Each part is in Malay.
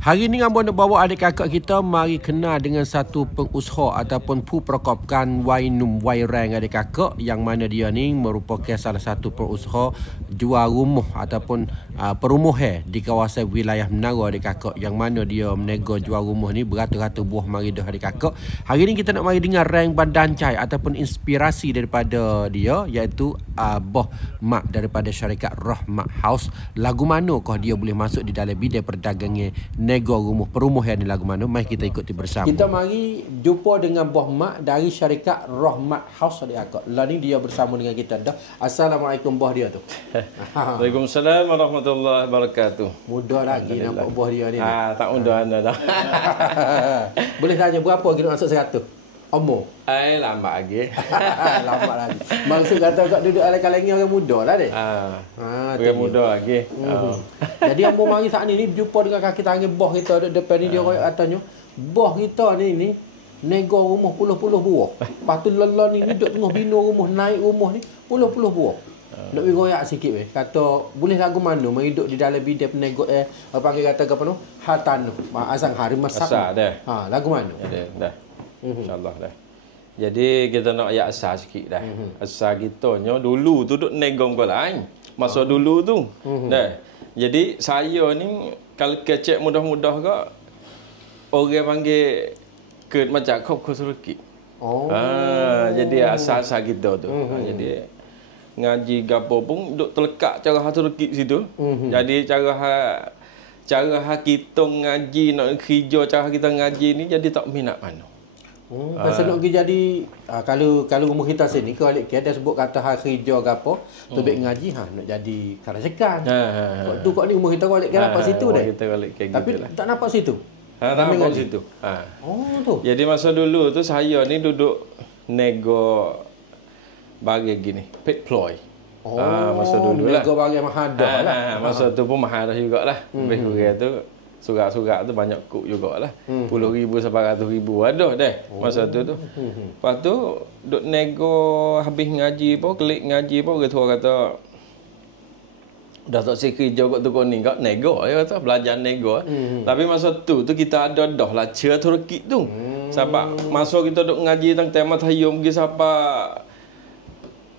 Hari ini Ambo nak bawa adik kakak kita mari kenal dengan satu pengusaha ataupun perkopkan Wainum Wairang adik kakak, yang mana dia ni merupakan salah satu pengusaha jual rumah ataupun perumahan di kawasan wilayah Menara adik kakak, yang mana dia menego jual rumah ni beratus-ratus buah mari dah adik kakak. Hari ini kita nak mari dengar rang bandancai ataupun inspirasi daripada dia, iaitu Boh Mak daripada syarikat Rahmat House. Lagu manakah dia boleh masuk di dalam bidang perdagangan nego rumah perumahan ni, lagu mana? Mari kita ikuti bersama. Kita mari jumpa dengan Boh Mak dari syarikat Rahmat House adik kakak. Lah ni dia bersama dengan kita dah. Assalamualaikum Boh dia tu. Waalaikumsalam warahmatullahi wabarakatuh. Muda lagi nampak Boh dia ni. Tak muda anda dah. Boleh tanya berapa kita masuk 100? Umur? Lambat lagi. Lambat lagi. Maksud kata kau duduk ala kalangan orang muda lah dek. Orang muda lagi. Jadi ambo mari saat ni berjumpa dengan kaki tangan Boh kita depan ni, dia royak katanya, Boh kita ni nego rumah puluh-puluh buah. Lepas tu lelah ni duduk tengah bina rumah, naik rumah ni puluh-puluh buah. Nak pergi royak sikit weh. Kata boleh lagu mana mari duduk di dalam bidang penego panggil kata apa tu? Hatanu. Azang hari masak. Asal dah. Lagu mana? Dah. InsyaAllah dah. Jadi kita nak ayat asal sikit dah. Asal kita dulu tu duk nego kau lain. Masa dulu tu. Dah. Jadi saya ni kalau kecek mudah-mudah ke orang panggil ke macam kau surukit. Jadi asal-asal kita tu. Jadi ngaji gapo pun duk terlekat cara surukit situ. Jadi cara kita ngaji nak kerja, cara kita ngaji ni jadi tak minat mana. Pasal nak pergi jadi kalau rumah kita sini ke alik dia sebut kata hari kerja ke apa tu baik ngaji nak jadi karasekan. Waktu kau ni rumah kita kau alik nampak situ dah. Tapi tak nampak situ. Tak nampak situ. Tu. Jadi masa dulu tu saya ni duduk nego bagi gini, pet ploy. Masa dulu lah. Nego bagi mahal dah lah. Masa tu pun mahal dah jugalah. Lebih kurang tu surat-surat tu banyak kuk jugalah. 10,000 sampai 100,000 ada dah masa tu. Lepas tu duk nego habis ngaji pun, klik ngaji pun, orang tua kata dah tak sikit kerja kat tu kau ni, kau nego dia kata, belajar nego. Tapi masa tu kita ada dah lah cer turkit tu. Sebab masa kita duk ngaji tentang tema tahyum pergi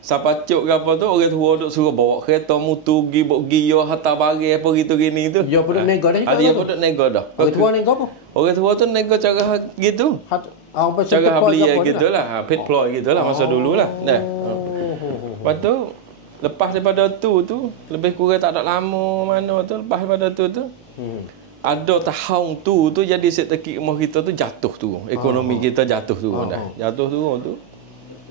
siapa cuk ke apa tu, orang tua duk suruh bawa kereta mutu pergi bok gio hantar barang apa gitu gini tu. Dia pun duk nego dah. Dia pun duk nego dah. Orang tua nego apa? Orang tua tu nego cara gitu. Cara belia gitulah, pet ploy gitulah masa dululah. Dah. Lepas tu lepas daripada tu lebih kurang tak ada lama mana tu, lepas daripada tu ada tahun tu jadi setekik rumah kita tu jatuh tu. Ekonomi kita jatuh tu dah. Jatuh tu.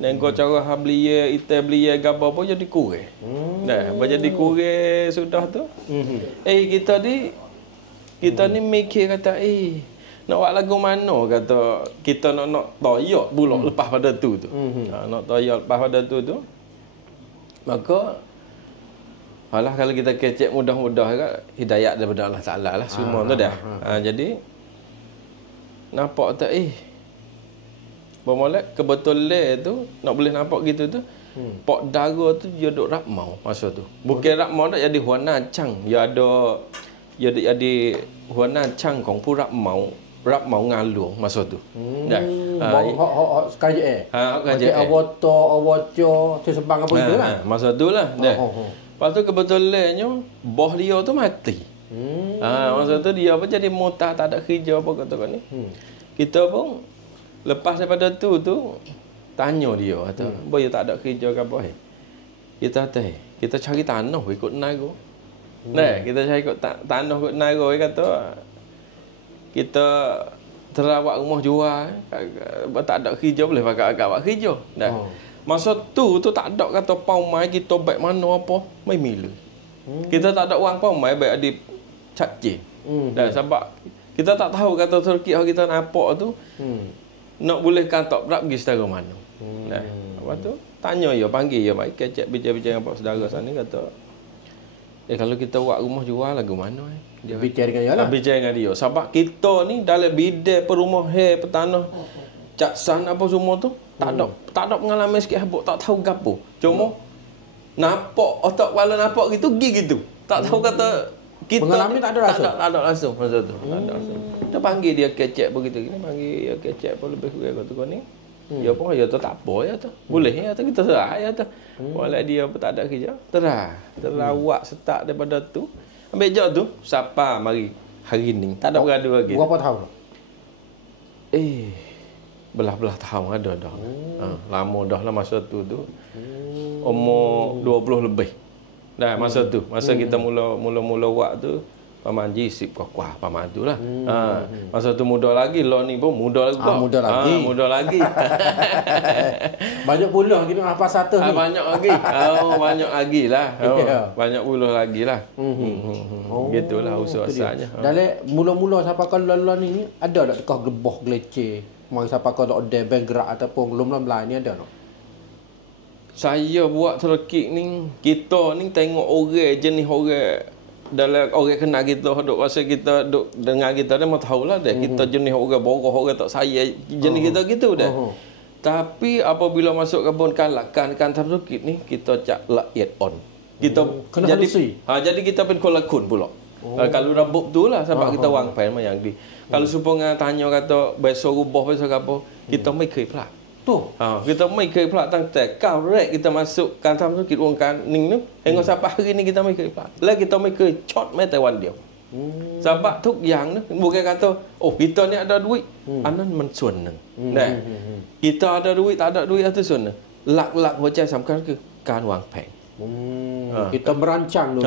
Nego cara belia, itai belia gapo apa jadi kurang. Dah, jadi kurang sudah tu. Kita ni mikir kata nak buat lagu mana, kata kita nak toyok pula lepas pada tu. Nak toyok lepas pada tu. Maka alah kalau kita kecek mudah-mudah kan hidayat daripada Allah Taala lah semua tu dah. Jadi nampak tak bermula kebetulan tu nak boleh nampak gitu tu. Pak Dara tu dia duk Rapmau masa tu. Bukan Rapmau dah jadi Huana Chang. Dia jadi Huana Chang kong pu Rapmau Ngalung masa tu. Dah. Kerja kerja awoco sesebang apa itu lah. Masa tu lah. Dah. Lepas tu kebetulannya bos dia tu mati. Masa tu dia pun jadi mutah, tak ada kerja apa kata kau ni. Kita pun lepas daripada tu tanya dia kata, "Boy tak ada kerja ke apa?" Kita kata, "Kita cari tanah ikut nego." Nah, kita cari ikut tanah ikut nego, kata kita terawat rumah jual, tak ada kerja boleh pakai buat kerja. Dah. Masa tu tak ada kata paumai kita baik mana apa, mai mila. Kita tak ada orang paumai baik ada cacing. Dah sebab kita tak tahu kata Turki kita nampak tu. Nak boleh kantor berap pergi saudara mana. Lepas tu tanya dia, panggil dia, mai kecek bincang-bincang apa saudara sana, kata kalau kita buat rumah jual lagu mana dia bincang dengan dia lah. Bincang dengan dia. Sebab kita ni dalam bidang perumahan, petanah, caksan apa semua tu tak ada pengalaman sikit habuk, tak tahu gapo. Cuma nampak otak kepala nampak gitu pergi gitu. Tak tahu kata Pengalaman tak ada langsung. Tak ada langsung masa tu. Tak ada langsung. Kita panggil dia kecek begitu gini, panggil dia kecek pun lebih kurang kata kau ni. Ya pun ya tu tak apa ya tu. Boleh ya tu kita serah ya tu. Walau dia pun tak ada kerja. Terawak start daripada tu. Ambil job tu siapa mari hari ni. Tak ada bergaduh lagi. Berapa tahun? Belah-belah tahun ada dah. Lama dah lah masa tu. Umur 20 lebih. Dah masa tu. Masa kita mula buat tu paman jisip kuah paman tu lah. Masa tu muda lagi, lo ni pun muda lagi. Muda lagi. Banyak puluh kita apa satu ni. Banyak lagi. Banyak lagi lah. Banyak puluh lagi lah. Gitulah usaha asalnya. Dalam mula-mula siapa kalau ni ada tak tekah gebah geleceh. Mari siapa kalau ada bergerak ataupun belum lain ni ada tak? Saya buat terkik ni, kita ni tengok orang jenis orang dalam orang kenal kita, duk rasa kita duk dengar kita dia mau tahulah dah kita jenis orang boroh, orang tak saya jenis kita gitu dah. Tapi apabila masuk kebun kalakan kantam sukit ni kita cak lakyat on. Kita jadi kita pun kolakun pula. Kalau rambut tu lah sebab kita wang pen yang di. Kalau supaya tanya kata besok rubah besok apa, kita mai kei pula. Kita mai kei pula tang tak correct kita masuk kantam tu kita kan ning tu. Hingga sampai hari ni kita mai kei pula. Lah kita mai kei shot mai Taiwan dia. Sebab tu yang tu bukan kata kita ni ada duit, anan man suan nang. Nah. Kita ada duit tak ada duit tu suan. Lak-lak macam samkan ke kan wang pen. Kita merancang dulu.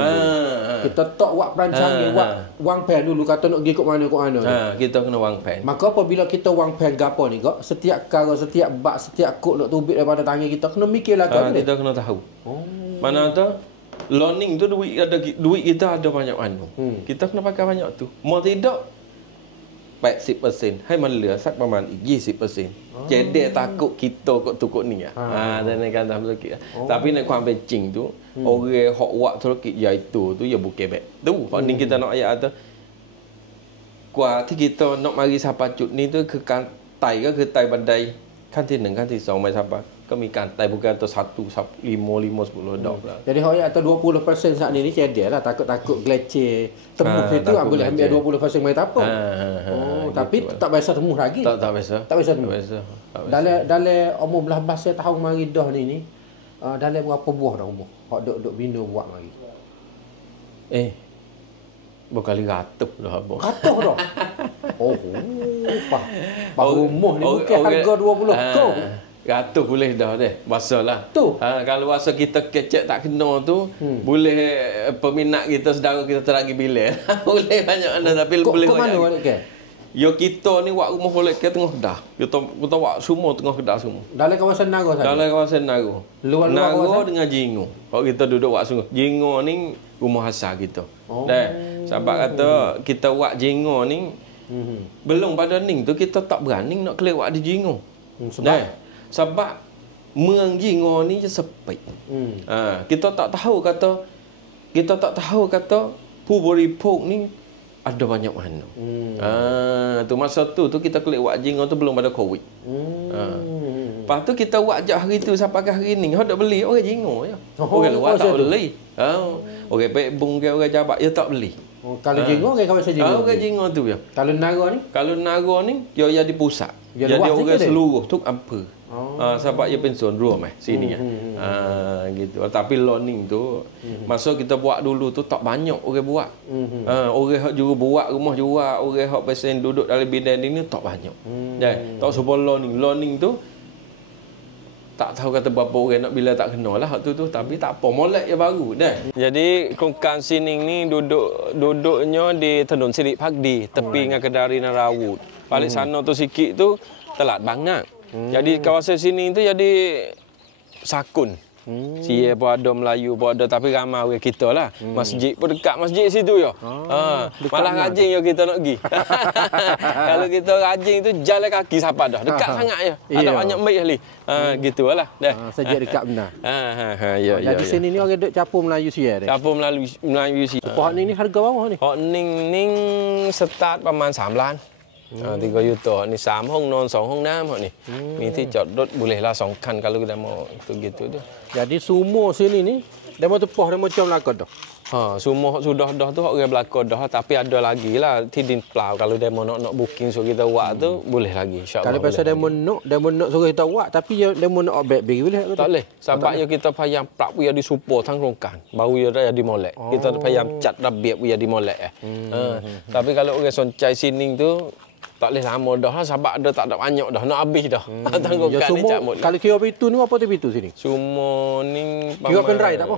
Kita tak buat perancangan ni, buat wang pen dulu kata nak pergi ke mana. Kita kena wang pen. Maka apabila kita wang pen gapo ni kok, setiap kara, setiap bak, setiap kok nak tubik daripada tangan kita kena mikirlah kan. Kita kena tahu. Mana tu learning tu duit kita ada banyak anu. Kita kena pakai banyak tu. Mau tidak 80%, hai malah sak paman 20%. Jadi takut kita kok tukuk ni dan kan dalam sikit. Tapi nak kuam bencing tu, orang hok wak terkit iaitu tu ya bukan baik. Tu ni kita nak ayat tu. Kuat kita nak mari siapa cut ni tu ke kantai ke tai badai. Kantin nang kantin song mai siapa. Kami kantai bukan tu 1 5 10 dok lah. Jadi hok atau 20% saat ni cedek lah takut geleceh. Tembus itu boleh ambil 20% mai tak apa. Tapi tak biasa tembus lagi. Tak biasa. Tak biasa. Dalam umur belah bahasa tahun mari dah ni dalam berapa buah dah umur? Hok duk bina buat mari. Berkali ratus dah abang. Ratus dah. Rumah ni bukan harga 20 kau. Ratus boleh dah deh. Basalah. Tu. Kalau rasa kita kecek tak kena tu, boleh peminat kita saudara kita teragi bila. Boleh banyak anda tapi boleh banyak. Kau mana ke? Yo kita ni buat rumah boleh ke tengah Kedah. Kita buat semua tengah Kedah semua. Dalam kawasan Nago saja. Dalam kawasan Nago. Luar-luar Nago dengan Jingo. Kalau kita duduk buat sungguh. Jingo ni rumah asal kita. Sebab kata kita buat Jingo ni belum pada ning tu kita tak berani nak kelewat di Jingo. Sebab Jingo ni je sepi. Kita tak tahu kata pemberian ni ada banyak mana. Tu masa tu kita kelewat Jingo tu belum ada Covid. Lepas tu kita buat je hari tu sampai hari ni. Hok tak beli orang Jingo je. Orang luar tak beli. Orang baik bung ke orang jabat dia tak beli. Kalau Jingo orang kawasan Jingo. Orang Jingo tu ya. Kalau Nago ni? Kalau Nago ni dia di pusat. Jadi orang seluruh tu apa? Sebab dia pensiun rumah sini gitu. Tapi learning tu masa kita buat dulu tu tak banyak orang buat. Orang hak juga buat rumah juga, orang hak pasien duduk dalam bidang ni tak banyak. Tak sebab learning tu tak tahu kata berapa orang nak bila tak kenal lah hak tu tapi tak apa molek je baru dah. Jadi Kongkan Sining ni duduknya di Tendun Sirik Pakdi tepi dengan Kedari Narawut. Balik sana tu sikit tu Telat Bangat. Jadi kawasan sini tu jadi sakun. Sia pun ada Melayu pun ada tapi ramai orang kita lah. Masjid pun dekat masjid situ ya. Malah rajin ya kita nak pergi. Kalau kita rajin tu jalan kaki siapa dah. Dekat sangat ya. Ada banyak baik ahli. Gitulah dah. Sejak dekat benar. Ya. Jadi sini ni orang duk capur Melayu sia dah. Capur Melayu sia. Pohon ni harga berapa ni? Hok ning startประมาณ3 ล้าน. 3 juta ni 3 ห้องนอน2 ห้องน้ำhok ni. Niที่จอดรถbolehlah 2 คัน kalau kita mau itu gitu tu. Jadi semua sini ni demo tepoh demo jom lakon tu. Semua sudah dah tu orang belakang dah, tapi ada lagi lah Tidin Plau kalau demo nak booking suruh kita buat tu boleh lagi insya-Allah. Kalau pasal demo nak suruh kita buat tapi demo nak baik boleh tak boleh. Sebab kita payah plak punya di support tangrongkan. Baru dia dah di molek. Kita payah cat rabiat punya di molek Tapi kalau orang soncai sini tu tak boleh lama dah sebab ada tak ada banyak dah nak habis dah. Tangrongkan ni cat molek. Kalau kira pintu ni apa tu pintu sini? Semua ni kira penrai tak apa?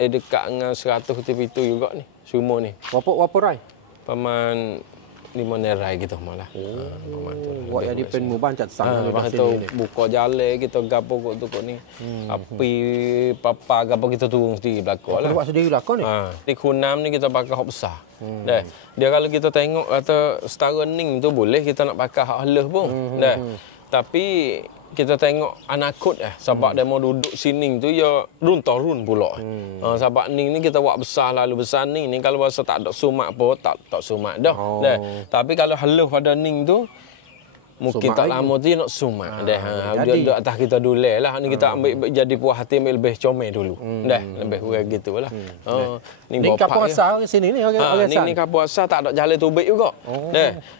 Dekat dengan 100 itu juga ni. Semua ni. Apa rai? Paman 5 nerai gitu malah. Buat jadi penmu bancat sang lepas tu buka jalan kita gapo kok tu ni. Api papa gapo kita turun sendiri belakang lah. Buat sendiri belakang ni. Di Kunam ni kita pakai hak besar. Dia kalau kita tengok kata setara ning tu boleh kita nak pakai hak halus pun. Tapi kita tengok anakut sebab dia mau duduk sini tu ya run pula. Sebab ning ni kita buat besar lalu besar ning ni kalau rasa tak ada sumak pun tak sumak dah. Tapi kalau halus pada ning tu mungkin tak lama tu dia nak sumak dah. Dia atas kita dulu lah. Ni kita ambil jadi puas hati ambil lebih comel dulu. Dah lebih kurang gitulah. Ni kapal asal sini ni ni kapal asal tak ada jalan tubik juga.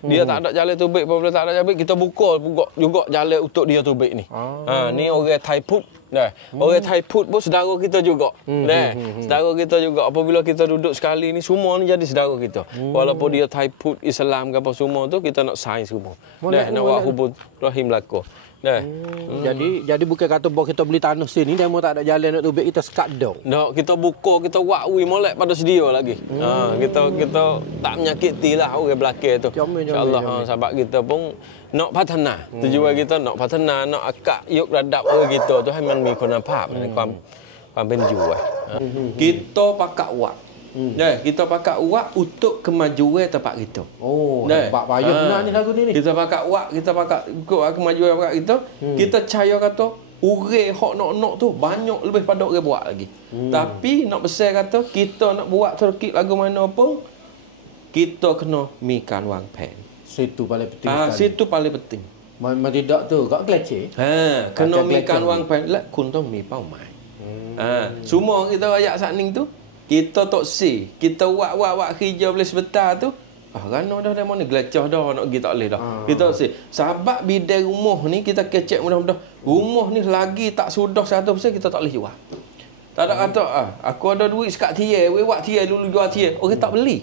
Dia tak ada jalan tubik apabila tak ada jalan kita buka juga jalan untuk dia tubik ni. Ni orang Thai Put. Orang Thai Put pun saudara kita juga. Saudara kita juga apabila kita duduk sekali ni semua ni jadi saudara kita. Walaupun dia Thai Put Islam ke apa semua tu kita nak sign semua. Nak buat hubung rahim belaka. Jadi bukan kata bawa kita beli tanah sini dia mau tak ada jalan nak tubik kita sekat dah. Kita buka kita wakwi molek pada sedia lagi. Kita tak menyakiti lah orang belakang tu. Insya-Allah sebab kita pun nak patana. Tujuan kita nak patana, nak akak yuk radap orang kita tu haiมีคุณภาพในความเป็นอยู่Kita pakai wak. Kita pakai wak untuk kemajuan tempat kita. Nampak payah benar ni lagu ni. Kita pakai wak, kita pakai untuk kemajuan tempat kita. Kita percaya kata orang hak nak tu banyak lebih pada orang buat lagi. Tapi nak besar kata kita nak buat terkit lagu mana pun kita kena mikan wang pen. Situ paling penting sekali. Situ paling penting. Tidak tu kat Keleceh. Kena mikan wang pen lah kun tu mi pau mai. Semua kita ayak sakning tu kita tok si, kita wak kerja boleh sebentar tu. Rana dah mana gelecah dah nak pergi tak boleh dah. Kita si. Sebab bidang rumah ni kita kecek mudah-mudah. Rumah ni lagi tak sudah 100% kita tak boleh jual. Tak ada kata aku ada duit sekat tiai, wak tiai dulu jual tiai. Orang tak beli.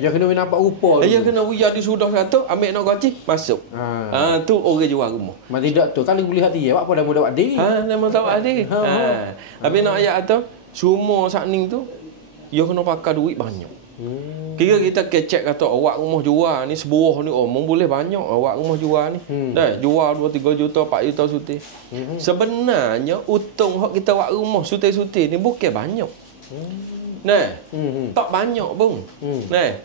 Ya kena nampak rupa. Ya kena jadi sudah 100 ambil nak gaji masuk. Tu orang jual rumah. Mas tidak tu kali boleh hati apa dah mudah wadi. Dah mau tak wadi. Habis nak ayat tu semua sakning tu dia kena pakai duit banyak. Kira kita kecek kata awak rumah jual ni sebuah ni omong boleh banyak awak rumah jual ni. Jual 2-3 juta 4 juta suti. Sebenarnya untung hak kita awak rumah suti-suti ni bukan banyak. Tak banyak pun.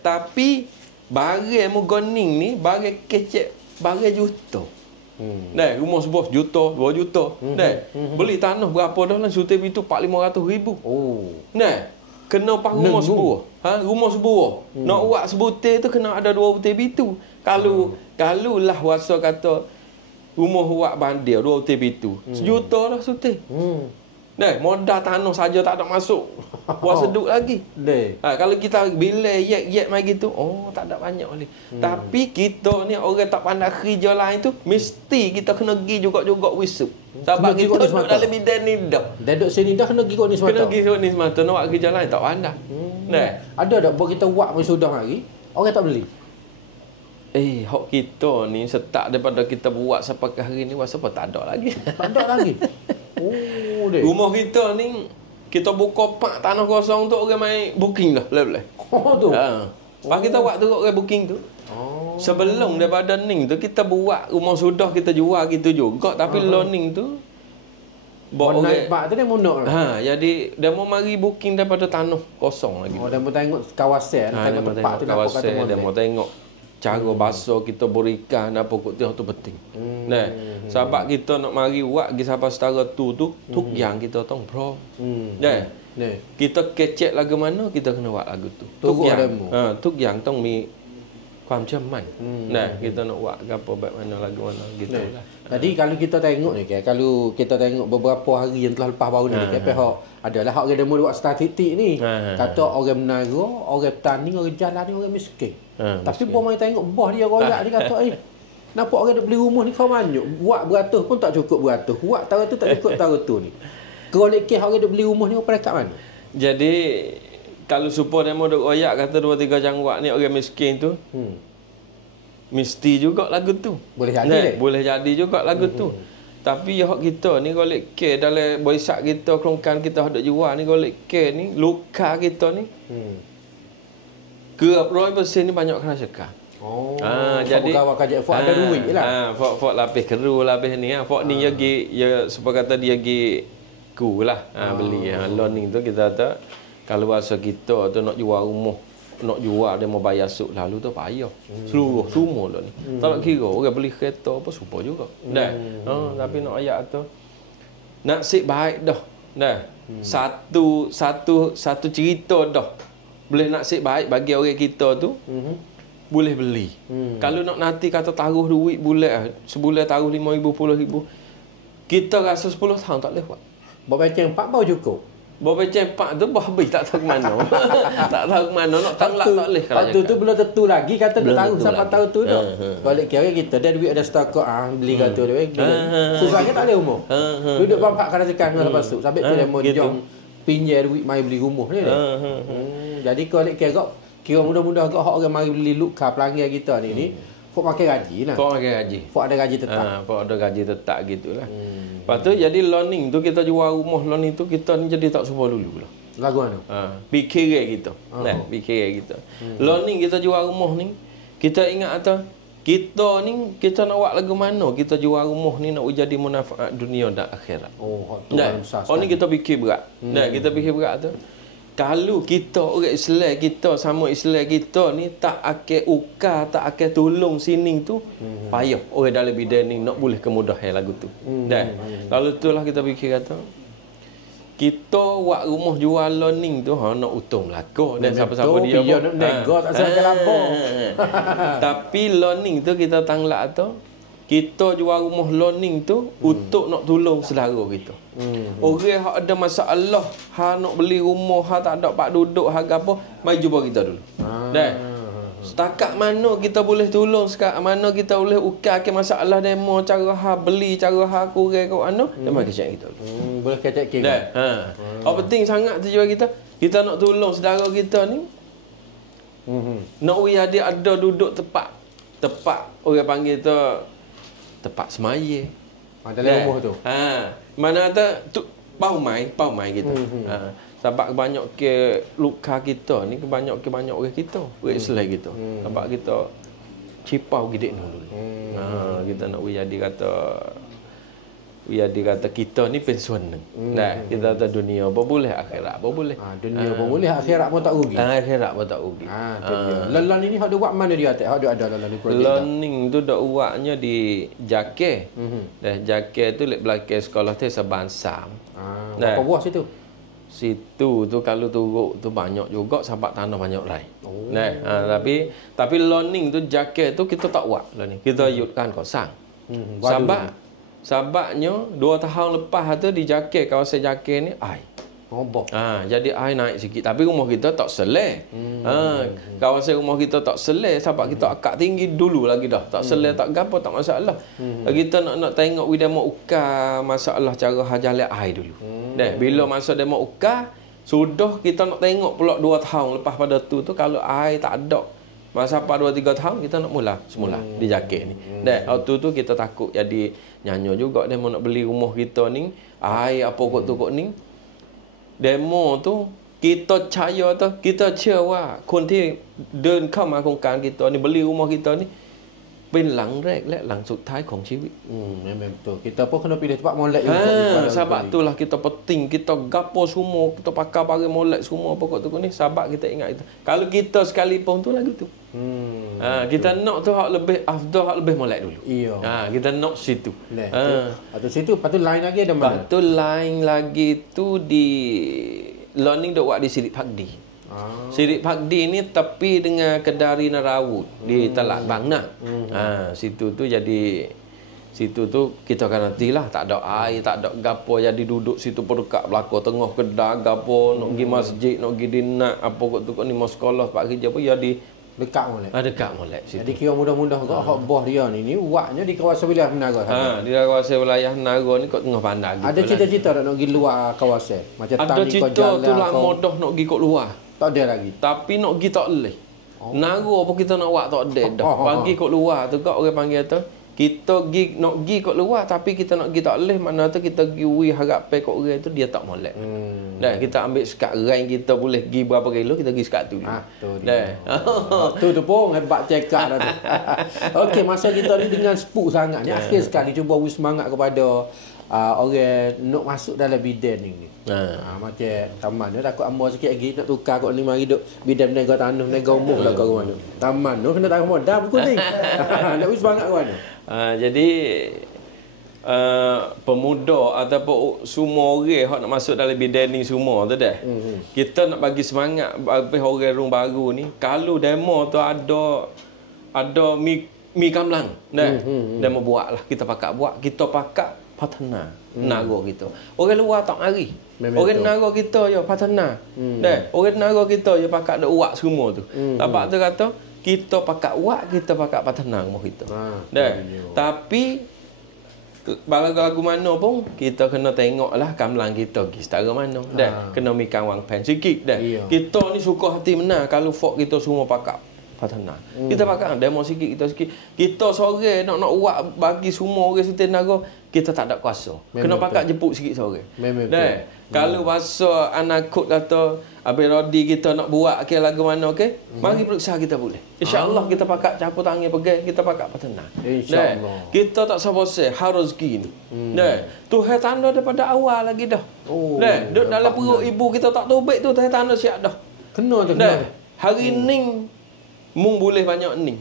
Tapi barang mugoning ni barang kecek barang juta. Rumah sebuah juta, 2 juta. Beli tanah berapa dah lah suti itu 400-500 ribu. Kena pang rumah sebuah. Rumah sebuah. Nak buat sebutir tu kena ada 2 butir bitu. Kalau lah wasa kata rumah buat bandir 2 butir bitu. 1 juta lah suti. Modal tanah saja tak ada masuk. Buat seduk lagi. Kalau kita bila yek mai gitu, tak ada banyak lagi. Tapi kita ni orang tak pandai kerja lain tu, mesti kita kena pergi juga wisuk. Sebab kita duduk dalam bidang ni dah. Duduk sini dah kena pergi kot ni semata. Kena pergi kot ni semata. Nak buat kerja lain tak pandai. Ada tak buat kita buat pun sudah lagi, orang tak beli. Hak kita ni setak daripada kita buat sampai ke hari ni rasa tak ada lagi. Tak ada lagi. Rumah kita ni kita buka pak tanah kosong tu orang mai booking dah boleh. Tu. Pak kita buat tu orang booking tu. Sebelum daripada ning tu kita buat rumah sudah kita jual gitu juga tapi loaning tu bawa naik pak tu dia mundur. Jadi dia mau mari booking daripada tanah kosong lagi. Dia mau tengok kawasan, tengok tempat tu kawasan dia mau tengok cara basuh kita berikan apa kot tu penting. Sebab kita nak mari buat pergi sampai setara tu yang kita tong pro. Kita kecek lagu mana kita kena buat lagu tu. Tuk yang tong mi ความเชื่อมั่นnah kita nak buat apa baik mana lagu mana gitulah. Jadi kalau kita tengok ni kan, kalau kita tengok beberapa hari yang telah lepas baru ni kan, pihak adalah hak orang demo buat statistik ni. Kata orang menara, orang petani, orang jalan ni orang miskin. Tapi pun mai tengok bos dia royak dia kata nampak orang duk beli rumah ni kau banyak. Buat beratus pun tak cukup beratus. Buat tahu tu tak cukup tahu tu ni. Golek ke orang duk beli rumah ni pada kat mana? Jadi kalau supaya demo duk royak kata 2-3 jangwak ni orang miskin tu. Mesti juga lagu tu. Boleh jadi. Boleh jadi juga lagu tu. Tapi hak kita ni golek ke dalam boisak kita, kelongkan kita hendak jual ni golek ke ni luka kita ni. Ke 100% ni banyak kena cekak. Jadi kawan kajak fok ada duit lah. Fok lapis keru lapis ni fok ni ya supaya kata dia gi ku lah. Beli loan tu kita kata kalau bahasa kita tu nak jual rumah, nak jual dia mau bayar suk lalu tu payah. Seluruh semua lah ni. Tak nak kira orang beli kereta apa super juga. Dah. Tapi nak ayat tu nasib baik dah. Dah. Satu cerita dah. Boleh nasib baik bagi orang kita tu. Boleh beli. Kalau nak nanti kata taruh duit bulan sebulan taruh 5,000 10,000 kita rasa 10 tahun tak boleh buat. Bawa macam 4 baru cukup. Bawa cempak tu habis tak tahu ke mana. Tak tahu ke mana nak tanglak tak boleh kalau tu belum tentu lagi kata nak taruh sampai tahun tu dah. Balik kira kita ada duit ada stok beli kata dia. Susahnya tak ada umur. Duduk bapak kena tekan lepas tu sampai tu dia mau jom pinjam duit mai beli rumah ni. Jadi kalau kira mudah-mudah agak orang mari beli luka pelanggan kita ni Fok pakai gaji lah. Fok pakai gaji. Fok ada gaji tetap. Fok ada gaji tetap gitulah. Lepas tu jadi loaning tu kita jual rumah loaning tu kita ni jadi tak semua dulu lah. Lagu mana? Fikir kita. Fikir kita. Loaning kita jual rumah ni kita ingat atau kita ni kita nak buat lagu mana kita jual rumah ni nak jadi manfaat dunia dan akhirat. Tu besar. Ni kita fikir berat. Kita fikir berat tu. Kalau kita orang Islam kita sama Islam kita ni tak akan ukar, tak akan tolong sini tu, payah orang dalam bidang ni nak boleh kemudahan lagu tu. Dan lalu itulah kita fikir kata kita buat rumah jual loaning tu nak untung belaka dan siapa-siapa dia pun nego tak sampai labor. Tapi loaning tu kita tanglak tu kita jual rumah loaning tu untuk nak tolong saudara kita. Orang yang ada masalah, nak beli rumah, tak ada pak duduk, apa, mari jumpa kita dulu. Setakat mana kita boleh tolong, setakat mana kita boleh ukar ke masalah demo, cara beli, cara kurang ke mana, dan mari kecek kita dulu. Boleh kecek kita. Apa penting sangat tujuan kita, kita nak tolong saudara kita ni. Nak ada duduk tepat orang panggil tu tempat semaya. Dalam rumah tu. Mana ada tu paumai gitu. Sebab banyak ke luka kita ni banyak orang kita, orang Islam gitu. Sebab kita cipau gede dulu. Kita nak jadi kata kita ni pensiun. Kita kata dunia apa boleh akhirat apa boleh. Dunia apa boleh akhirat pun tak rugi. Akhirat pun tak rugi. Lelan ini hak ada buat mana dia atas? Hak ada lelan di projek. Learning tu dak buatnya di Jakeh. Jakeh tu lek belakang sekolah tu Sebansam. Berapa buah situ? Situ tu kalau turuk tu banyak juga sebab tanah banyak lain. Tapi learning tu Jakeh tu kita tak buat learning. Kita yutkan kosong. Sebabnya 2 tahun lepas tu di Jakeh, kawasan Jakeh ni air. Jadi air naik sikit tapi rumah kita tak seleh. Kawasan rumah kita tak seleh sebab kita akak tinggi dulu lagi dah. Tak seleh tak gapo tak masalah. Kita nak tengok we demo ukar masalah cara hajalah air dulu. Bila masa demo ukar sudah kita nak tengok pula 2 tahun lepas pada tu kalau air tak ada. Masa apa 2-3 tahun kita nak mula semula di Jakeh ni. Waktu tu kita takut jadi nyanyi juga demo nak beli rumah kita ni, air apa kok ni. Demo tu kita percaya tu, kita เชื่อ ว่าคนที่เดินเข้ามาโครงการkita ni beli rumah kita ni เป็นหลังแรกและหลังสุดท้ายของชีวิต Memang betul. Kita pun kena pilih tempat molek sebab itulah kita penting kita gapo semua, kita pakai barang molek semua pokok tu ni sebab kita ingat itu. Kalau kita sekalipun tu lagu tu. Kita nak tu hak lebih afdal, hak lebih molek dulu. Kita nak situ. Atau situ, patut lain lagi ada mana? Patut lain lagi tu di learning dok buat di Sirik Pakdi. Sirik Pakdi ni tepi dengan Kedari Nerawut di Talat Bangna. Situ tu jadi situ tu kita akan nantilah tak ada air, tak ada gapo, jadi duduk situ perdekat belakang tengah kedai gapo, nak pergi masjid, nak pergi dinat apa kot tu ni mau sekolah pak kerja apa ya di dekat molek. Dekat molek situ. Jadi kira mudah-mudah kau hak boh dia ni waknya di kawasan wilayah Menara. Di kawasan wilayah Menara ni kat tengah bandar gitu. Ada cita-cita nak pergi luar kawasan. Macam ada tani kau jalan. Ada tu lah modah nak pergi kat luar. Tak ada lagi. Tapi nak pergi tak boleh. Menara apa kita nak buat tak ada dah. Pergi kat luar tu kau orang panggil tu. Kita nak pergi kat luar tapi kita nak pergi tak boleh, mana tu kita pergi harap kat orang tu dia tak molek. Dah kita ambil sekat rank kita boleh pergi berapa kilo kita pergi sekat tu. Tu dia. Tu pun hebat cekak dah tu. Okey, masa kita ni dengan sepuk sangat ni akhir sekali cuba beri semangat kepada orang nak masuk dalam bidang ni. Macam taman tu takut ambil sikit lagi nak tukar kot 5 hari duk bidang nego tanah nego umum lah kat mana. Taman tu kena tahu modal buku ni. Nak beri semangat ke mana? Jadi pemuda ataupun semua orang yang nak masuk dalam bidang ni semua tu dah. Kita nak bagi semangat bagi orang baru ni, kalau demo tu ada mi kamlang dah. Demo buatlah, kita pakak buat, kita pakak patana naga kita. Orang luar tak mari. Orang naga kita ya patana. Dah, orang naga kita ya pakak dak uak semua tu. Tapak tu kata kita pakak uak, kita pakak patana rumah kita. Dah. Tapi lagu mana pun kita kena tengoklah kamlang kita pergi setara mana. Dah, kena mikir wang pen sikit dah. Kita ni suka hati menang kalau fok kita semua pakak patana. Kita pakak demo sikit kita sikit. Kita sore nak uak bagi semua orang Sultan Naga, kita tak ada kuasa. Kena pakak jemput sikit sore. Dah. Kalau masa anak kut kata Abang Rodi kita nak buat lagu mana okey? Mari periksa kita boleh. Insya-Allah kita pakak campur tangan pergi, kita pakak patana. Insya-Allah. Kita tak sabar harus rezeki ni. Dah. Tuhan tanda daripada awal lagi dah. Dah. Duduk dalam perut ibu kita tak tobek tu Tuhan tanda siap dah. Kena tu. Hari ni mung boleh banyak ni.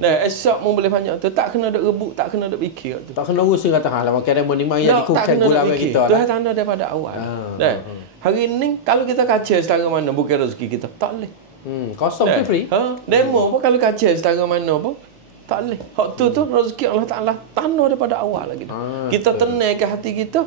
Dah, esok mung boleh banyak tu. Tak kena duk rebut, tak kena duk fikir tu. Tak kena usaha kata halah makan demo ni mari dikukan gula bagi kita. Tuhan tanda daripada awal. Dah. Hari ni kalau kita kaca setara mana bukan rezeki kita, tak boleh. Kosong tu free. Demo pun kalau kaca setara mana pun tak boleh. Hak tu rezeki Allah Taala tanda daripada awal lagi. Kita tenangkan hati kita,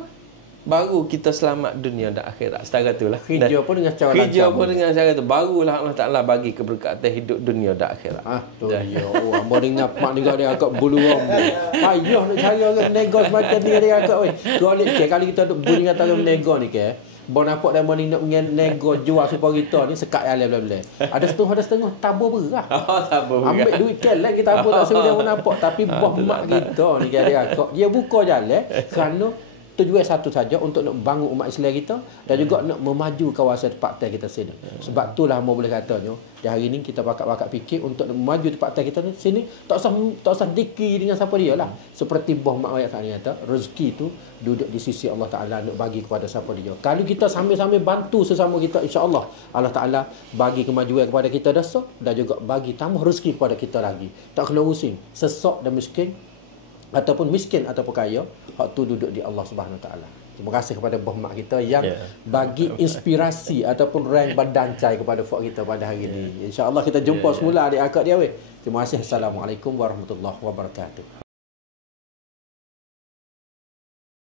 baru kita selamat dunia dan akhirat. Setara itulah. Hijau pun dengan cara lancar. Hijau pun dengan cara tu. Barulah Allah Ta'ala bagi keberkatan hidup dunia dan akhirat. Tu dia. Ambo dengar mak dengar dia agak bulu rambut. Payah nak cari orang menego semacam ni dia agak oi. Golek ke kali kita duk bunyi kata orang menego ni ke. Bon nampak dia ni nak menego jual supaya kita ni sekat alam bela-bela. Ada setengah tabur berah. Tabur berah. Ambil duit kelek kita tabur tak sedia pun nampak tapi boh mak kita ni dia agak dia buka jalan kerana tujuan satu saja untuk nak bangun umat Islam kita dan juga nak memaju kawasan tempat tel kita sini. Sebab itulah mau boleh katanya di hari ini kita pakak-pakak fikir untuk nak memaju tempat tel kita ni sini tak usah diki dengan siapa dia lah. Seperti boh mak ayat tadi kata, rezeki tu duduk di sisi Allah Taala nak bagi kepada siapa dia. Kalau kita sambil-sambil bantu sesama kita, insya-Allah Allah Taala bagi kemajuan kepada kita dasar dan juga bagi tambah rezeki kepada kita lagi. Tak kena pusing sesak dan miskin ataupun miskin ataupun kaya, hak tu duduk di Allah Subhanahu Taala. Terima kasih kepada boh mak kita yang bagi inspirasi ataupun rank berdancai kepada fok kita pada hari ini. Insya-Allah kita jumpa semula adik akak dia weh. Terima kasih. Assalamualaikum warahmatullahi wabarakatuh.